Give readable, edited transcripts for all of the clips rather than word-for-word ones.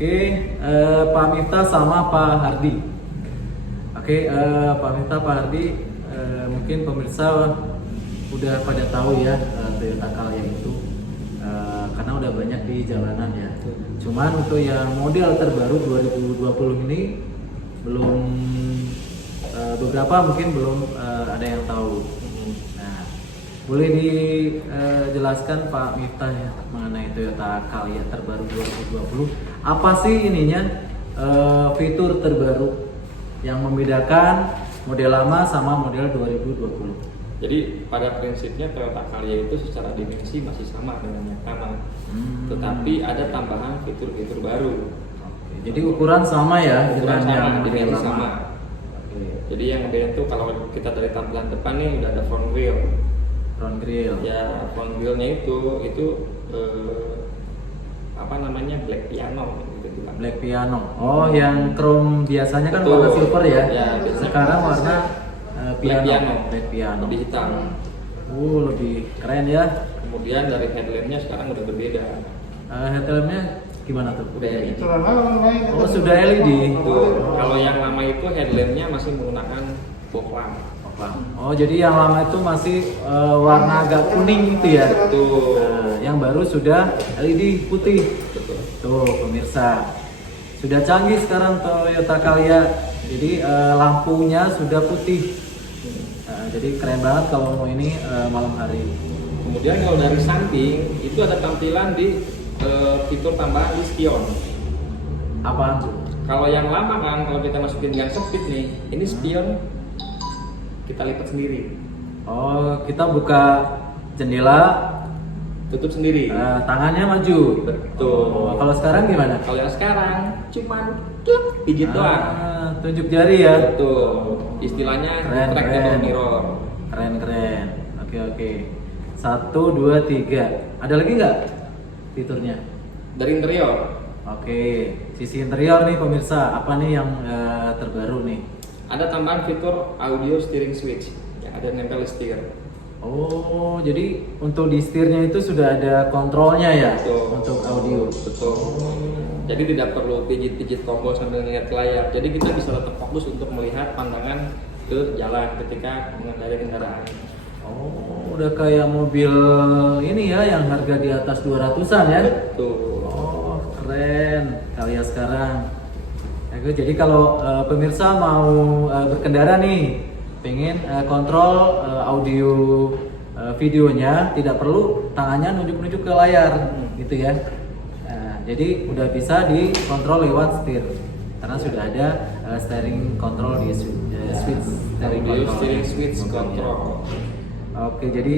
Oke, Pak Miftah sama Pak Hardi. Oke, Pak Miftah, Pak Hardi, mungkin pemirsa udah pada tahu ya Toyota Calya itu, karena udah banyak di jalanan ya. Cuman untuk yang model terbaru 2020 ini belum, beberapa mungkin belum ada yang tahu. Nah, boleh dijelaskan Pak Miftah ya mengenai Toyota Calya terbaru 2020? Apa sih ininya, fitur terbaru yang membedakan model lama sama model 2020? Jadi pada prinsipnya Toyota Calya itu secara dimensi masih sama dengan yang lama, tetapi ada tambahan fitur-fitur baru. Oke, jadi ukuran sama ya Ukuran dengan sama, yang model dimensi lama. sama. Oke, Jadi yang beda itu kalau kita dari tampilan depan nih udah ada front wheel. front grille. Ya front wheelnya itu apa namanya, black piano gitu bilang. Black piano. Oh, yang chrome biasanya kan Betul. warna silver ya. Ya, biasanya Sekarang warna black piano. Black piano. Lebih hitam. Lebih keren ya. Kemudian dari headlampnya sekarang udah berbeda. Headlampnya gimana tuh? Udah LED. Oh, sudah LED. Tuh, kalau yang lama itu headlampnya masih menggunakan fog lamp. Oh, jadi yang lama itu masih warna agak kuning gitu ya. Betul. Yang baru sudah LED putih. Betul. Tuh pemirsa, sudah canggih sekarang Toyota Calya. Jadi lampunya sudah putih. Jadi keren banget kalau mau ini malam hari. Kemudian kalau dari samping itu ada tampilan di fitur tambahan di spion. Apaan tuh? Kalau yang lama kan kalau kita masukin gang speed nih, ini spion kita lipat sendiri, Oh, kita buka jendela, tutup sendiri. tangannya maju. Betul. Oh, kalau sekarang gimana? Kalau yang sekarang cuman klik pijit doang. Tunjuk jari ya. Betul. Istilahnya Keren, track keren. double mirror. Keren. Oke. 1, 2, 3. Ada lagi nggak fiturnya? Dari interior Oke, sisi interior nih pemirsa, apa nih yang terbaru nih? ada tambahan fitur audio steering switch yang ada nempel di setir. Oh, jadi untuk di setirnya itu sudah ada kontrolnya ya? Betul. Untuk audio. Betul. Jadi tidak perlu pijit-pijit tombol sambil ngeliat ke layar. Jadi kita bisa tetap fokus untuk melihat pandangan ke jalan ketika mengendarai kendaraan. Oh, udah kayak mobil ini ya yang harga di atas 200-an ya? Betul. Oh, keren. Calya sekarang. Jadi kalau pemirsa mau berkendara nih, pengen kontrol audio videonya, tidak perlu tangannya nunjuk-nunjuk ke layar, gitu ya. Nah, jadi udah bisa dikontrol lewat setir, karena sudah ada steering control di switch steering Audio control. steering switch Mobilnya. control. Oke, jadi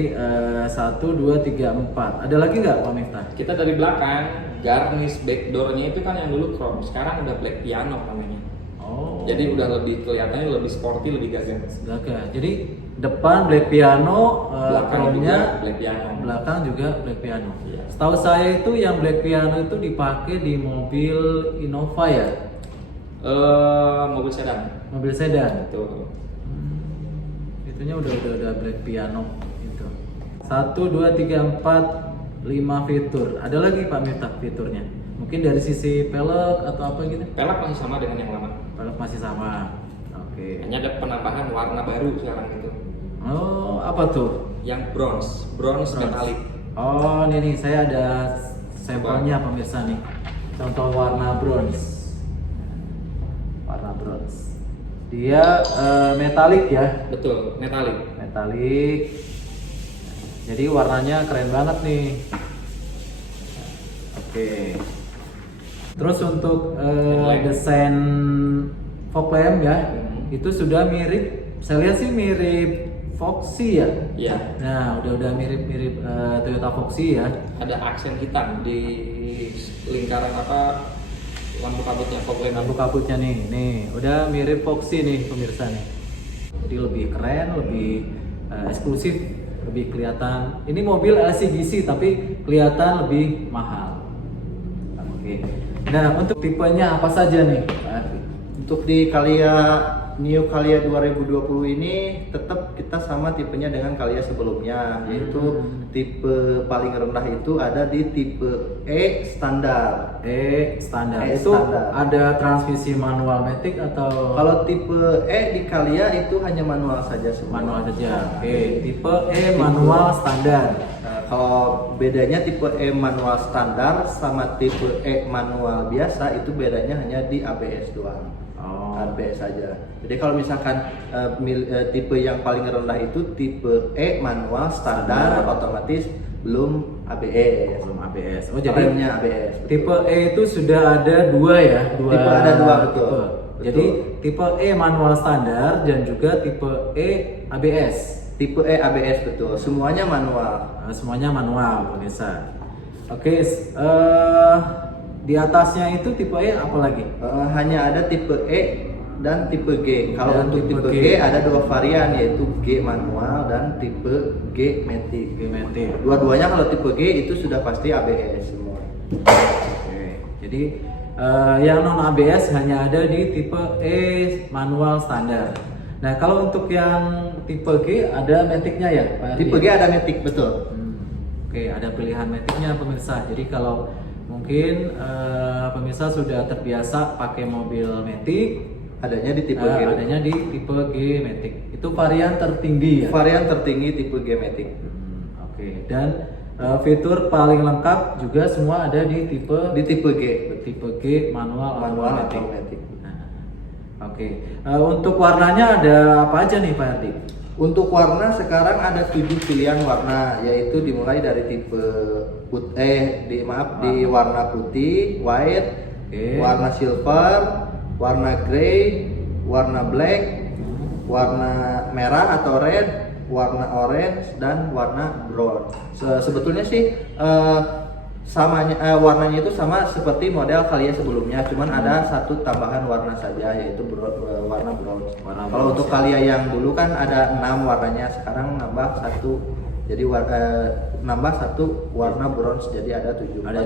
1, 2, 3, 4. Ada lagi nggak Pak Miftah? Kita dari belakang, garnish backdoornya itu kan yang dulu chrome, sekarang udah black piano namanya. Oh. Jadi udah lebih kelihatannya lebih sporty, lebih gagah. Gagah. Jadi depan black piano, Belakang chrome-nya juga black piano. belakang juga black piano. Iya. Setahu saya itu yang black piano itu dipakai di mobil Innova ya, Mobil sedan. mobil sedan. Betul. Itunya udah black piano itu. 1, 2, 3, 4, 5 fitur. Ada lagi Pak Miftah fiturnya? Mungkin dari sisi pelek atau apa gitu? Pelek masih sama dengan yang lama. Pelek masih sama. Oke. Hanya ada penambahan warna baru sekarang itu. Oh, apa tuh? Yang bronze metalik. Oh, nih saya ada sampelnya pemirsa nih. Contoh warna bronze. Warna bronze. Dia metalik ya, Betul, metalik. metalik. Jadi warnanya keren banget nih. Oke. Terus untuk Headlamp. desain fog lamp ya, itu sudah mirip. Saya lihat sih mirip Foxy ya. Iya. Nah, udah mirip-mirip Toyota Foxy ya. Ada aksen hitam di lingkaran apa lampu kabutnya, fog lamp. Lampu kabutnya nih udah mirip Foxy nih pemirsa nih. Jadi lebih keren, lebih eksklusif, lebih kelihatan. Ini mobil LCGC tapi kelihatan lebih mahal. Oke. Nah, untuk tipenya apa saja nih, Pak Arfi? Untuk di Calya New Calya 2020 ini tetap kita sama tipenya dengan Calya sebelumnya, yaitu tipe paling rendah itu ada di tipe E standar. Standar. E Itu standar. ada transmisi manual matic atau Kalau tipe E di Calya itu hanya manual saja semua. manual saja? Oke, tipe E manual standar. Nah, kalau bedanya tipe E manual standar sama tipe E manual biasa itu bedanya hanya di ABS doang. Oh. ABS saja. Jadi kalau misalkan tipe yang paling rendah itu tipe E manual standar, otomatis belum ABS. Belum ABS. Oh, jadi Remnya ABS. betul. tipe E itu sudah ada dua ya? Tipe ada dua, betul. tipe. Betul. Jadi tipe E manual standar dan juga tipe E ABS. Tipe E ABS betul. Semuanya manual. Semuanya manual, pemirsa. Oke, di atasnya itu tipe E apa lagi? Hanya ada tipe E dan tipe G. Kalau Dan untuk tipe tipe G. G ada dua varian, yaitu G manual dan tipe G matic. Matic. Dua-duanya kalau tipe G itu sudah pasti ABS semua. Oke, jadi yang non ABS hanya ada di tipe E manual standar. Nah, kalau untuk yang tipe G ada maticnya ya, Pak Ardi? Tipe G ada matic betul. Oke, ada pilihan maticnya pemirsa. Jadi kalau mungkin pemirsa sudah terbiasa pakai mobil matic, Adanya di tipe G. adanya di tipe G matic. Itu varian tertinggi ya. Varian tertinggi tipe G matic. Oke, dan fitur paling lengkap juga semua ada di tipe G. tipe G manual Manual automatic. atau matic. Nah, oke. Untuk warnanya ada apa aja nih Pak Ardi? Untuk warna sekarang ada 7 pilihan warna, yaitu dimulai dari tipe di warna putih, white, Oke. warna silver, warna grey, warna black, warna merah atau red, warna orange, dan warna brown. Sebetulnya sih warnanya itu sama seperti model Calya sebelumnya, cuman ada satu tambahan warna saja, yaitu warna bronze. Warna Kalau bronze, untuk ya. Calya yang dulu kan ada 6 warnanya, sekarang nambah satu, jadi nambah satu warna bronze, jadi ada 7. Ada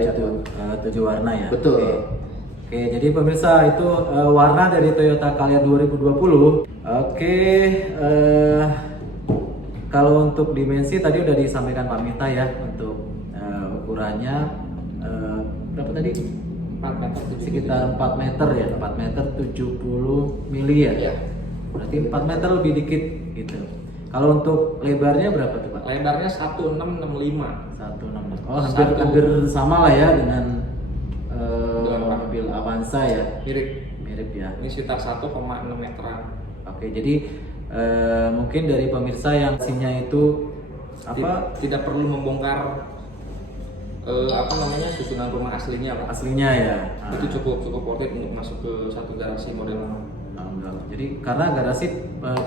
tujuh warna ya. Betul. Oke, jadi pemirsa itu warna dari Toyota Calya 2020. Oke, kalau untuk dimensi tadi udah disampaikan Pak Mita ya, untuk ukurannya berapa tadi? 4 meter Sekitar 4 meter ya, 4 meter 70 mili ya. Iya. Berarti 4 meter lebih dikit gitu. Kalau untuk lebarnya berapa tuh Pak? Lebarnya 1665. 1,6. Oh, hampir sama lah ya dengan Dengan mobil Avanza ya. Mirip Ya. ini sekitar 1,6 meteran. Oke, jadi mungkin dari pemirsa yang sinya itu Tidak perlu membongkar susunan rumah aslinya Pak. aslinya ya. Itu cukup worth it untuk masuk ke satu garasi model lama. Alhamdulillah. Jadi karena garasi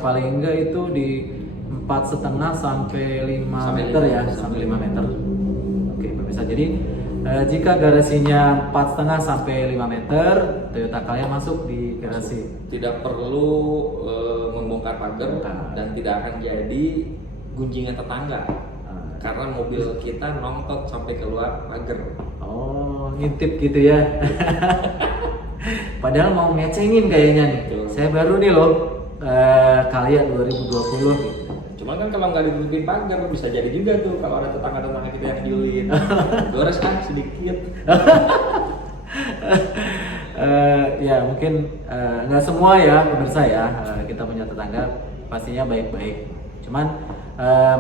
paling enggak itu di 4,5 sampai 5 meter ya, sampai 5 meter. Oke, pemirsa. Jadi jika garasinya 4,5 sampai 5 meter, Toyota Calya masuk di garasi. Tidak perlu membongkar pagar dan tidak akan jadi gunjingan tetangga. Karena mobil kita nongkrong sampai keluar pagar. Oh, ngintip gitu ya. Padahal mau ngecengin kayaknya nih. Betul. Saya baru nih loh Calya 2020 gitu. Cuman kan kalau nggak ditutupin pagar bisa jadi juga tuh kalau ada tetangga-tetangga kita yang nyulin. Gores kan sedikit. Ya mungkin nggak semua ya pemirsa ya, kita punya tetangga pastinya baik-baik. Cuman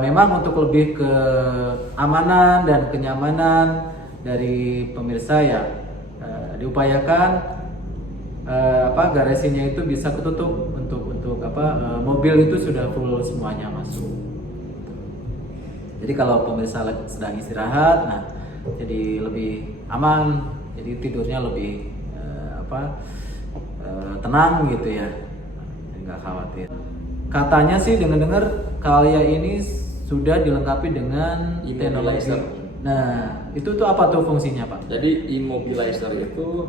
memang untuk lebih ke amanan dan kenyamanan dari pemirsa ya diupayakan garasinya itu bisa ketutup untuk mobil itu sudah full semuanya masuk. Jadi kalau pemirsa sedang istirahat, nah jadi lebih aman, jadi tidurnya lebih tenang gitu ya, nggak khawatir. Katanya sih dengar-dengar Calya ini sudah dilengkapi dengan Immobilizer. Nah, itu tuh apa tuh fungsinya Pak? Jadi immobilizer itu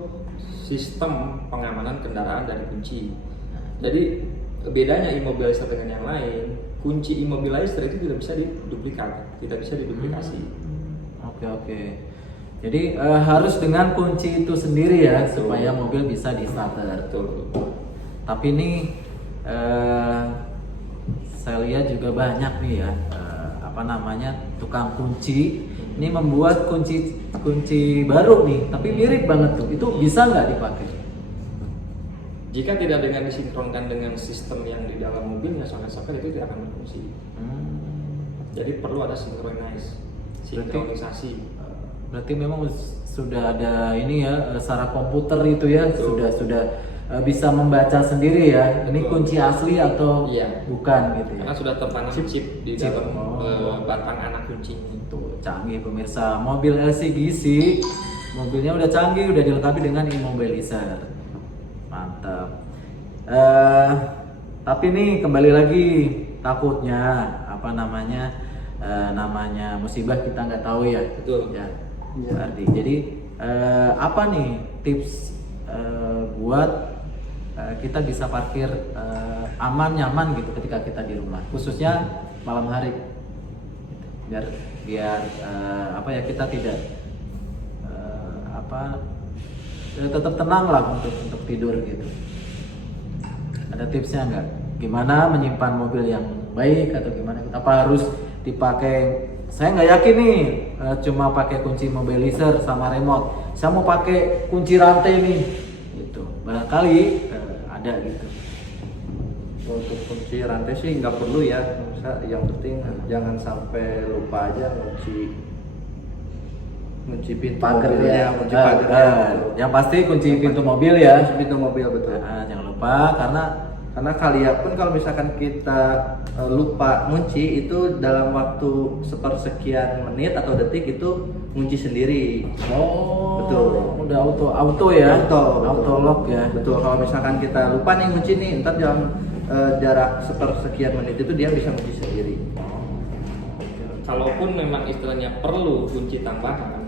sistem pengamanan kendaraan dari kunci. Jadi bedanya immobilizer dengan yang lain, kunci immobilizer itu tidak bisa diduplikasi. Oke. Jadi harus dengan kunci itu sendiri ya, supaya mobil bisa di starter. Betul. Tapi ini saya lihat juga banyak nih ya tukang kunci ini membuat kunci baru nih, tapi mirip banget tuh. Itu bisa nggak dipakai? Jika tidak dengan disinkronkan dengan sistem yang di dalam mobilnya, software itu tidak akan berfungsi. Jadi perlu ada sinkronisasi. Berarti memang sudah ada ini ya, secara komputer itu ya. Betul. sudah bisa membaca sendiri ya. Ini Betul. kunci asli atau Iya. bukan gitu ya? Karena sudah tertanam chip di Chip. dalam Oh. batang anak kuncinya. Tuh canggih pemirsa, mobil LCGC mobilnya udah canggih, udah dilengkapi dengan immobilizer. Mantap. Tapi nih kembali lagi, takutnya namanya musibah kita nggak tahu ya. Betul. Ya. Berarti jadi apa nih tips buat kita bisa parkir aman nyaman gitu ketika kita di rumah, khususnya malam hari, biar kita tidak tetap tenang lah untuk tidur gitu. Ada tipsnya nggak? Gimana menyimpan mobil yang baik atau gimana? Apa harus dipakai? Saya nggak yakin nih cuma pakai kunci immobilizer sama remote. Saya mau pakai kunci rantai nih, gitu. Barangkali ada gitu. Untuk kunci rantai sih nggak perlu ya, yang penting jangan sampai lupa aja kunci pintu Pagar mobilnya, ya. kunci pagarnya. Yang pasti kunci pintu mobil ya. Kunci pintu mobil, betul. Jangan lupa karena Kalian pun kalau misalkan kita lupa ngunci, itu dalam waktu sepersekian menit atau detik itu ngunci sendiri. Betul. Udah auto ya. Auto lock ya. Betul. Kalau misalkan kita lupa nih ngunci nih, ntar dalam jarak sepersekian menit itu dia bisa ngunci sendiri. Kalaupun memang istilahnya perlu kunci tambahan,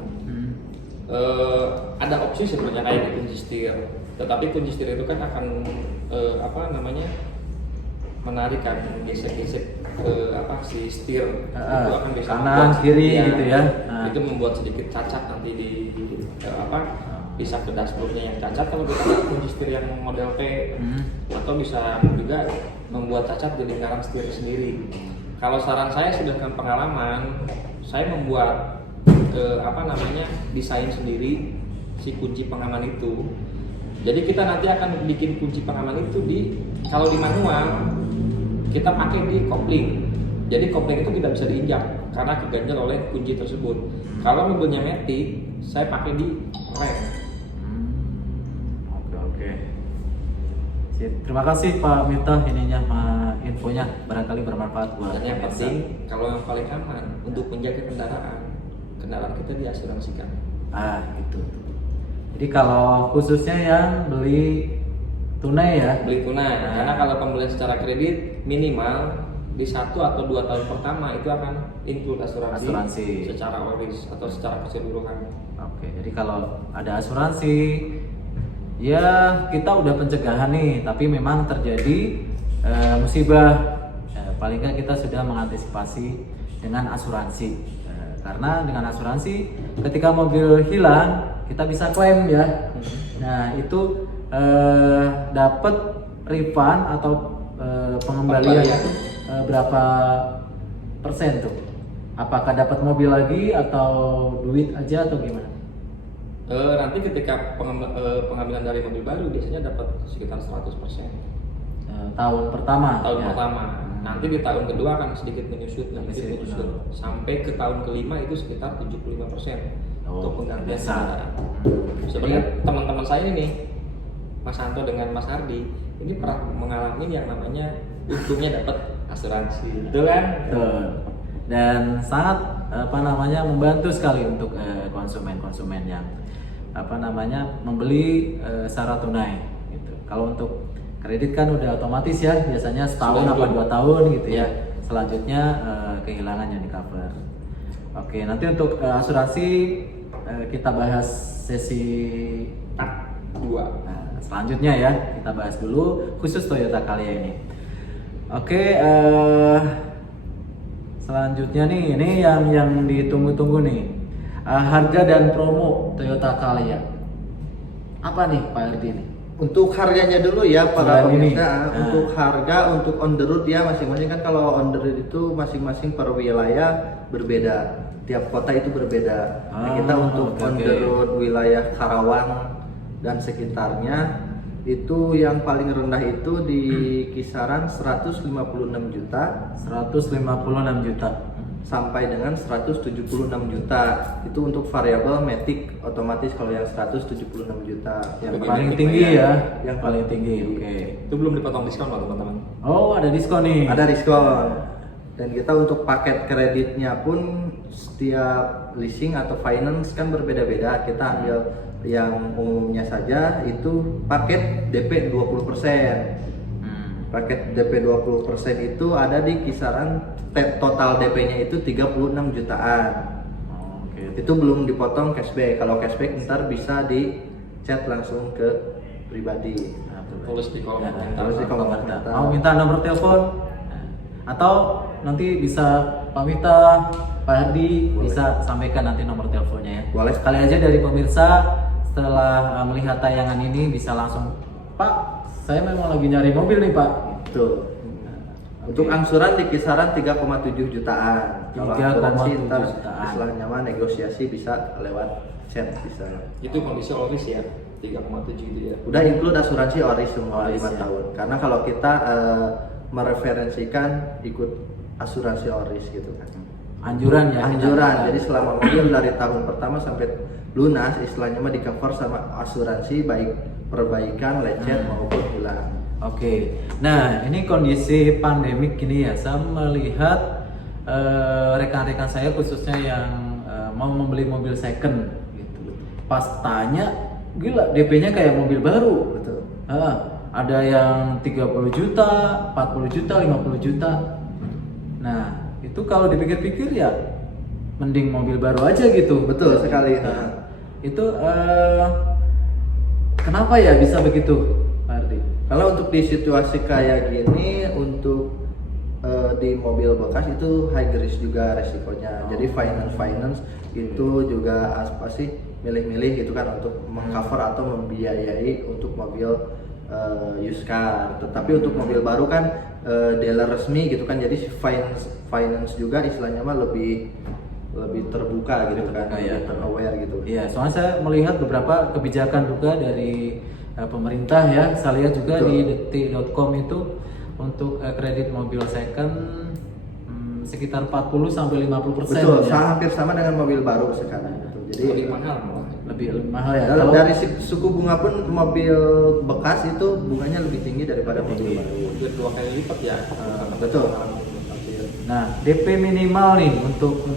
ada opsi sebenarnya kayak di kunci setir. Tetapi kunci setir itu kan akan menarikan gesek-gesek si setir itu akan bisa kanan membuat kiri gitu ya. Itu membuat sedikit cacat nanti di bisa ke dashboardnya yang cacat kalau kita pakai kunci setir yang model P, atau bisa juga membuat cacat di lingkaran setir sendiri. Kalau saran saya sudah dengan pengalaman, saya membuat desain sendiri si kunci pengaman itu. Jadi kita nanti akan bikin kunci pengaman itu kalau di manual kita pakai di kopling. Jadi kopling itu tidak bisa diinjak karena keganjal oleh kunci tersebut. Kalau mobilnya matic, saya pakai di rem. Oke. Terima kasih Pak Miftah infonya, barangkali bermanfaat buat Dan yang pemirsa. penting, kalau yang paling aman untuk menjaga kendaraan kita diasuransikan. Gitu. Jadi kalau khususnya yang beli tunai ya. Beli tunai, karena kalau pembelian secara kredit minimal di 1 atau 2 tahun pertama itu akan include asuransi secara oris atau secara keseluruhan. Oke, jadi kalau ada asuransi ya kita udah pencegahan nih, tapi memang terjadi musibah, paling nggak kita sudah mengantisipasi dengan asuransi. Karena dengan asuransi ketika mobil hilang kita bisa klaim ya. Nah itu dapat refund atau pengembalian berapa persen tuh? Apakah dapat mobil lagi atau duit aja atau gimana? Nanti ketika pengambilan dari mobil baru biasanya dapat sekitar 100%. Tahun pertama. Pertama. Nanti di tahun kedua akan sedikit menyusut sampai ke tahun kelima itu sekitar 75% untuk penggantian kendaraan. Sebenarnya teman-teman saya ini, Mas Anto dengan Mas Ardi, ini pernah mengalami yang namanya untungnya dapat asuransi, betul kan? Betul. Dan sangat membantu sekali untuk konsumen-konsumen yang membeli secara tunai gitu. Kalau untuk kredit kan udah otomatis ya, biasanya setahun apa 2 tahun gitu ya. Selanjutnya kehilangan yang di cover. Oke, nanti untuk asuransi kita bahas sesi 2. Selanjutnya ya, kita bahas dulu khusus Toyota Calya ini. Oke, selanjutnya nih, ini yang ditunggu-tunggu nih, harga dan promo Toyota Calya. Apa nih Pak Ardi nih? Untuk harganya dulu ya para Bulan ini. pemirsa. Nah. Untuk harga untuk on the road ya masing-masing kan, kalau on the road itu masing-masing per wilayah berbeda. Tiap kota itu berbeda. Nah, kita untuk oke, on the road wilayah Karawang dan sekitarnya itu yang paling rendah itu di kisaran 156 juta 156 juta. sampai dengan 176 juta. Itu untuk variabel matic otomatis. Kalau yang 176 juta Yang Begini paling tipe tinggi ya. ya, Yang yang paling tinggi. Oke. Itu belum dipotong diskon loh teman-teman. Oh, ada diskon nih. ada diskon. Dan kita untuk paket kreditnya pun setiap leasing atau finance kan berbeda-beda. Kita ambil yang umumnya saja itu paket DP 20%. Paket DP 20% itu ada di kisaran total DP-nya itu 36 jutaan. Oh, oke. Itu belum dipotong cashback. Kalau cashback ntar bisa di chat langsung ke pribadi. Nah, Tulis di kolom Ya, komentar. tulis di kolom Nah, komentar. mau minta nomor telepon atau nanti bisa Pak Mita, Pak Hardi Boleh. bisa sampaikan nanti nomor teleponnya ya. Boleh. Sekali aja dari pemirsa setelah melihat tayangan ini bisa langsung, Pak, saya memang lagi nyari mobil nih Pak. Betul. Untuk angsuran di kisaran 3,7 jutaan. Kalau 3,7 asuransi ntar jutaan. istilahnya mah negosiasi bisa lewat chat bisa. Itu kondisi oris ya, 3,7 itu ya. Udah include asuransi oris semua Oris, 5 ya. tahun. Karena kalau kita mereferensikan ikut asuransi oris gitu kan. Anjuran ya. Anjuran. Jadi selama mobil dari tahun pertama sampai lunas istilahnya mah di cover sama asuransi baik perbaikan, lecet maupun hilang. Oke, nah ini kondisi pandemik gini ya, saya melihat rekan-rekan saya khususnya yang mau membeli mobil second gitu. Pas tanya, gila DP-nya kayak mobil baru. Betul. Ada yang 30 juta, 40 juta, 50 juta. Nah, itu kalau dipikir-pikir ya mending mobil baru aja gitu. Betul sekali. Nah, itu kenapa ya bisa begitu, Pak Ardi? Kalau untuk di situasi kayak gini, untuk di mobil bekas itu high risk juga resikonya. Jadi finance itu juga apa sih milih-milih gitu kan untuk mengcover atau membiayai untuk mobil used car. Tetapi untuk mobil baru kan dealer resmi gitu kan. Jadi finance juga istilahnya mah lebih terbuka gitu kan, Terbuka, ya. lebih aware gitu. Iya, soalnya saya melihat beberapa kebijakan juga dari pemerintah ya. Saya lihat juga Betul. di detik.com itu untuk kredit mobil second sekitar 40 sampai 50%. Betul, ya. hampir sama dengan mobil baru sekarang. Gitu. Jadi Lebih mahal malah. Lebih mahal ya. Dari, Kalau- dari suku bunga pun mobil bekas itu bunganya lebih tinggi daripada mobil baru. Hampir 2 kali lipat ya. Betul. Nah, DP minimal nih untuk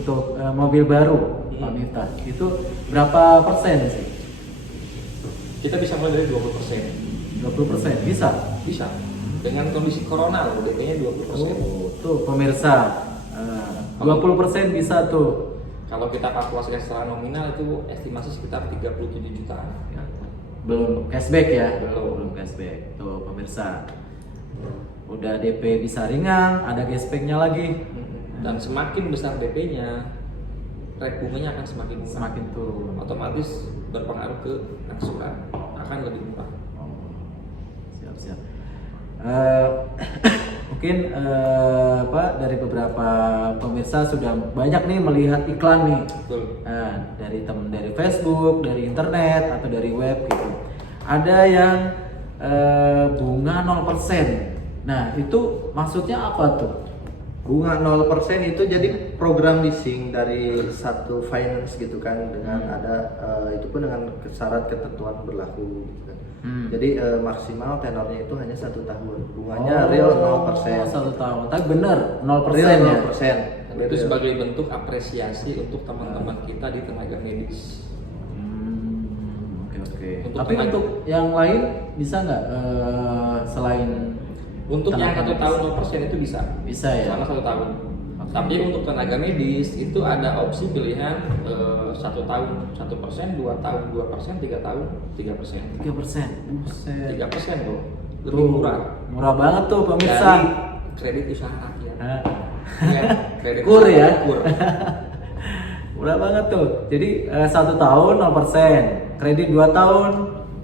mobil baru, Pak Miftah, itu berapa persen sih? Kita bisa mulai dari 20%. 20% bisa? Bisa. Dengan kondisi corona loh, DP-nya 20%. Oh, tuh pemirsa, 20% bisa tuh. Kalau kita kalkulasikan secara nominal itu estimasi sekitar 37 jutaan. Ya, belum cashback ya? Belum. Cashback. Tuh pemirsa, udah DP bisa ringan, ada cashbacknya lagi. Dan semakin besar DP-nya, rate bunganya akan semakin murah. Semakin turun. Otomatis berpengaruh ke angsuran, akan lebih murah. Oh, siap. Mungkin Pak, dari beberapa pemirsa sudah banyak nih melihat iklan nih. Betul. Dari Facebook, dari internet atau dari web gitu. Ada yang bunga 0%. Nah, itu maksudnya apa tuh? Bunga 0% itu jadi program leasing dari satu finance gitu kan, dengan ada itu pun dengan syarat ketentuan berlaku gitu kan. Jadi maksimal tenornya itu hanya 1 tahun. Bunganya real 0%. 1 tahun. Tapi bener 0% Real ya. 0%. Dan itu sebagai bentuk apresiasi untuk teman-teman kita di tenaga medis. Oke. Untuk Tapi tenaga- untuk yang lain bisa nggak selain Untuk yang tenaga 1 tahun medis? 0% itu bisa. Bisa ya? Selama 1 tahun. Oke. Tapi untuk tenaga medis itu ada opsi pilihan 1 tahun 1%, 2 tahun 2%, 3 tahun 3%. 3%. Buset. 3% loh. Lebih Tuh, murah. Murah banget tuh pemirsa. Dari kredit usaha rakyat. Hah? Ya, kredit Kur usaha ya? kur. Murah banget tuh. Jadi 1 tahun 0%, kredit 2 tahun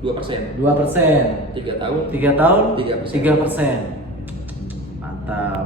2%. 2%. 3 tahun 3 tahun 3%. 3%. Mantap.